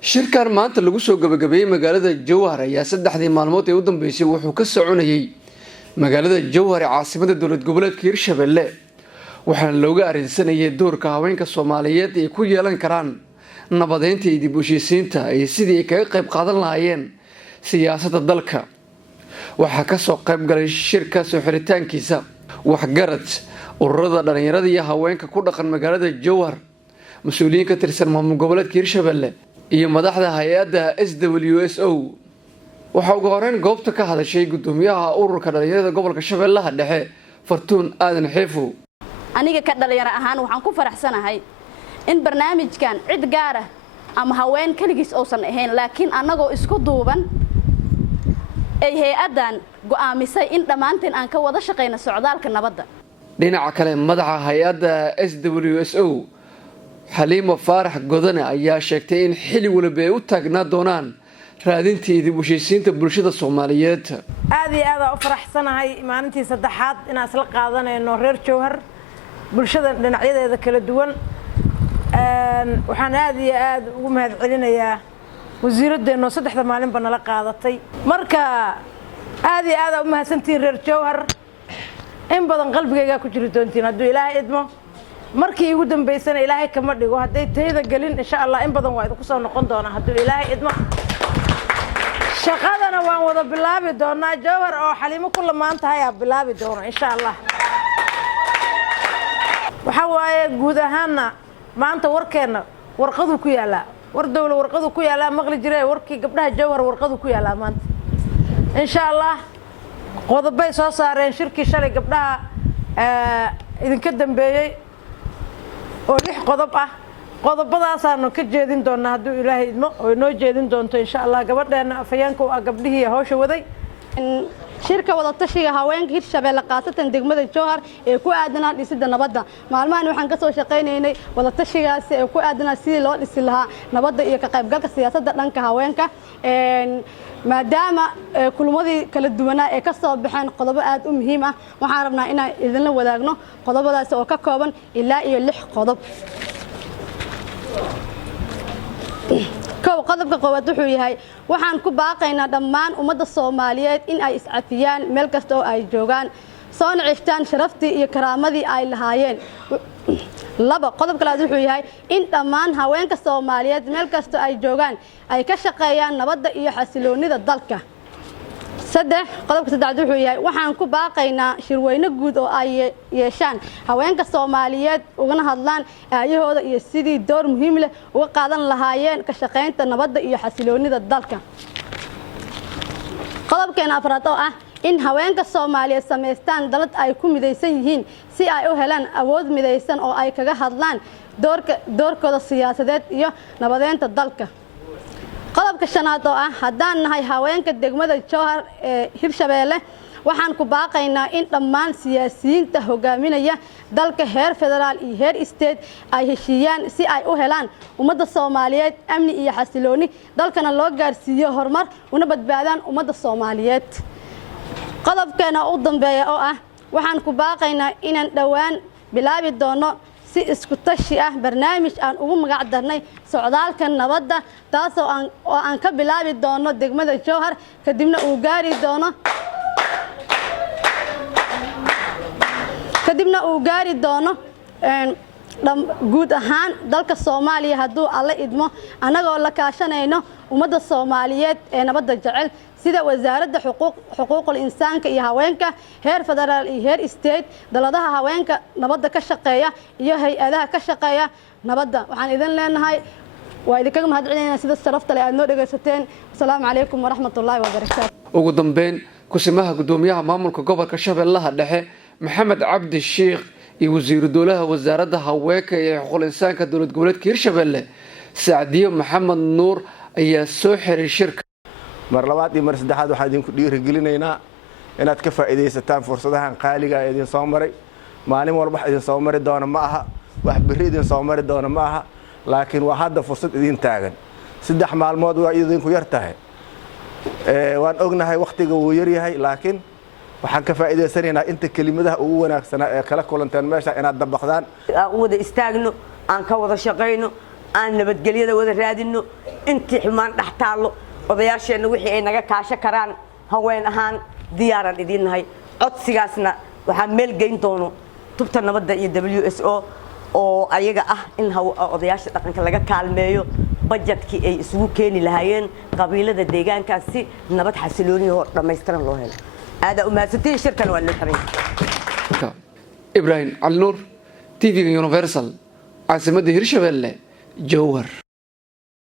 shirkan maanta lagu soo gabagabeeyay magaalada Jowhar ayaa saddexdii maalmood ee u dambeysay wuxuu ka soconayay magaalada Jowhar ee caasimada dowlad goboleedka Hirshabelle waxaana looga arinsanayay doorka haweenka Soomaaliyeed ay ku yeelan karaan nabadeynta iyo dib u heshiisiinta ay sidii ay kaga qayb qaadan lahaayeen siyaasadda dalka. waxaa ka soo qayb galay shirka soo xiritaankiisa waxgarad ururada dhalinyarada iyo haweenka ku dhaqan magaalada Jowhar, mas'uuliyiin ka tirsan maamul goboleedka Hirshabelle iyo madaxda hay'adda SWSO. waxa ugu horeyn goobta ka hadashay gudoomiyaha ururka dhalinyarada gobolka Shabeellaha Dhexe Fartuun Aadan Xeefo. aniga ka dhalinyaro ahaan waxaan ku faraxsanahay in barnaamijkan cid gaar ah ama haween kaligiis oosan ahayn, laakiin anagoo isku duuban ay hay'adan go'aamisay in dhamaanteen aan ka wada shaqeyno socdaalka nabadda. dhinaca kale madaxa hay'adda SWSO Xaliimo Faarax Godane ayaa sheegtay in xilli walba ay u taagnaa doonaan raadintii dib u heshiisiinta bulshada Soomaaliyeed. aad iyo aad u faraxsanahay maalintii saddexaad inaan isla qaadanayno reer Jowhar bulshada dhinacyadeeda kala duwan. waxaan aad iyo aad ugu mahadcelinayaa wasiiraddeena saddexda maalin bana la qaadatay. marka aad iyo aad u mahadsantiin reer Jowhar, in badan qalbigayga ku jiri doontiin hadduu Ilaahay idmo. markii ugu dambeysana Ilaahay kama dhigo, hadday tayada galin insha Allah in badan waa idinku soo noqon doonaa hadduu Ilaahay idmo. shaqadana waan wada bilaabi doonaa. Jowhar oo Xaliimo ku lamaan tahay ayaa bilaabi doona insha Allah. waxa waaye guud ahaanna maanta warkeena warqadu ku yaala, war dawla warqadu ku yaala, maqli jiray warkii gabdhaha Jowhar warqadu ku yaala maanta insha Allah. qodobay soo saareen shirkii shalay gabdhaha idinka dambeeyay oo 6 qodob ah. qodobadaas aanu ka jeedin doonaa hadduu Ilaahay idmo oo noo jeedin doonto insha Allah. gabadheena afayeenka oo gabdhihii hawsha waday shirka wada tashiga haweenka Hirshabelle qaasatan degmada Jowhar ee ku aadanaa dhisidda nabadda. maalmahan waxaan ka soo shaqeynaynay wada tashigaas ee ku aadanaa sidii loo dhisi lahaa nabadda iyo ka qaybgalka siyaasadda dhanka haweenka. maadaama kulmadii kala duwanaa ee ka soo baxeen qodobo aad u muhiim ah, waxaan rabnaa inaan idinla wadaagno qodobadaas oo ka kooban ilaa iyo 6 qodob. qodobka koowaad wuxuu yahay waxaan ku baaqaynaa dhammaan ummadda Soomaaliyeed in ay iscafiyaan meel kasta oo ay joogaan, soo naciftaan sharaftii iyo karaamadii ay lahaayeen. qodobka labaad wuxuu yahay in dhammaan haweenka Soomaaliyeed meel kasta ay joogaan ay ka shaqeeyaan nabadda iyo xasiloonida dalka. qodobka saddexaad wuxuu yahay waxaan ku baaqaynaa shirweyne guud oo ay yeeshaan haweenka Soomaaliyeed ugana hadlaan aayahooda iyo sidii door muhiim leh uga qaadan lahaayeen ka shaqeynta nabadda iyo xasiloonida dalka. qodobkeena afraad oo ah in haweenka Soomaaliyeed sameystaan dalad ay ku midaysan yihiin si ay u helaan awood midaysan oo ay kaga hadlaan doorkooda siyaasadeed iyo nabadeynta dalka. qodobka shanaad oo ah haddaan nahay haweenka degmada Jowhar ee Hirshabelle waxaan ku baaqaynaa in dhammaan siyaasiyiinta hogaaminaya dalka heer federaal iyo heer state ay heshiiyaan si ay u helaan ummadda Soomaaliyeed amni iyo xasilooni dalkana loo gaarsiiyo horumar una badbaadaan ummadda Soomaaliyeed. qodobkeena u dambeeya oo ah waxaan ku baaqaynaa inaan dhawaan bilaabi doono si isku tashi ah barnaamij aan ugu magac darnay socdaalka nabadda, taasoo aan ka bilaabi doono degmada Jowhar kadibna uu gaari doono guud ahaan dalka Soomaaliya hadduu Alle idmo, anagoo la kaashanayno ummadda Soomaaliyeed ee nabadda jecel sida wasaaradda xuquuqul insaanka iyo haweenka heer federaal iyo heer state, daladaha haweenka nabadda ka shaqeeya iyo hay'adaha ka shaqeeya nabadda. waxaan idin leenahay waa idinkaga mahadcelinaynaa sida sharafta leh aad noo dhageysateen. assalaamu calaykum waraxmatullaahi wabarakaatu. ugu dambeyn kusimaha gudoomiyaha maamulka gobolka Shabeellaha Dhexe Maxamed Cabdi Sheekh iyo wasiiru dowlaha wasaaradda haweenka iyo xuquuqul insaanka dowlad goboleedka Hirshabelle Saadiyo Maxamed Nuur ayaa soo xiray shirka. mar labaad iyo mar saddexaad waxaan idinku dhiirigelinaynaa inaad ka faa'iidaysataan fursadahan qaaliga ah ee idin soo maray. maalin walba idin soo mari doona ma aha, wax berri idin soo mari doona ma aha, laakiin waa hadda fursad idin taagan. 3 maalmood waa idinku yar tahay. waan ognahay waqtiga uu yar yahay, laakiin waxaan ka faa'iidaysanaynaa inta kelimadaha ugu wanaagsan ee kala kulanteen meesha inaad dabaqdaan. aan wada istaagno, aan ka wada shaqeyno, aan nabadgelyada wada raadino intii xumaan dhex taallo odayaasheenna wixii ay naga kaasho karaan haween ahaan diyaaran idin nahay codsigaasna waxaan meel geyn doono tubta nabadda iyo WSO oo ayaga ah in odayaasha dhaqanka laga kaalmeeyo budgetkii ay isugu keeni lahaayeen qabiilada deegaankaas si nabad xasilooni oo dhammaystiran loo helo aada u mahadsantiin shirkan waa loo xiray Ibrahim Al Nur TV Universal عاصمة Hirshabelle جوهر.